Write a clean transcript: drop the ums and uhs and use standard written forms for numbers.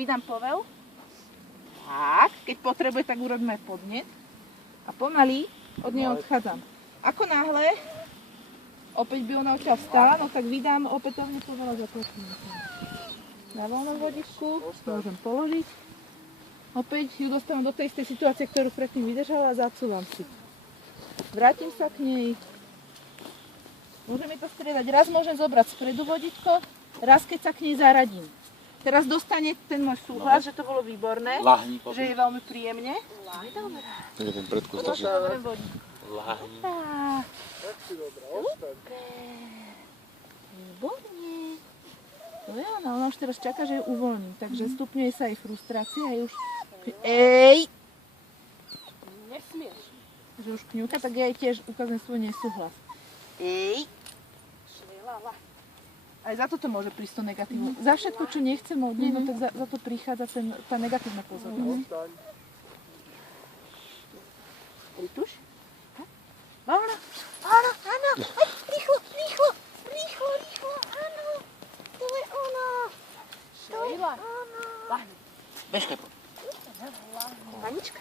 vydám povel. Tak, keď potrebuje, tak urobíme podnet. A pomaly od nej odchádzam. Ako náhle opäť by ona odtiaľ vstala, no tak vydám opätovne povel a zatlačím. Na voľnom vodičku môžem položiť. Opäť ju dostanem do tej istej situácie, ktorú predtým vydržala a zacúvam si. Vrátim sa k nej. Môžeme to striedať. Raz môžem zobrať spredu vodítko, raz keď sa k nej zaradím. Teraz dostane ten môj súhlas, že to bolo výborné, že je veľmi príjemne. Dobre. To je ten predkus taký. Láhni. Tak si dobrá, ostaň. Výborne. To je ona už teraz čaká, že ju uvoľním, takže stupňuje sa jej frustrácia a už... Ej! Nesmieš. Že už kňuka, tak ja jej tiež ukážem svoj nesúhlas. Ej! Aj za toto môže prísť to negatívne. Za všetko, čo nechcem od nej, no tak za to prichádza tá negatívna pozornosť. Ostaň. Prituš? Áno, áno, áno, rýchlo, rýchlo, rýchlo, rýchlo, áno. To je ona. To je ona. Lahni. Bežkaj. Anička.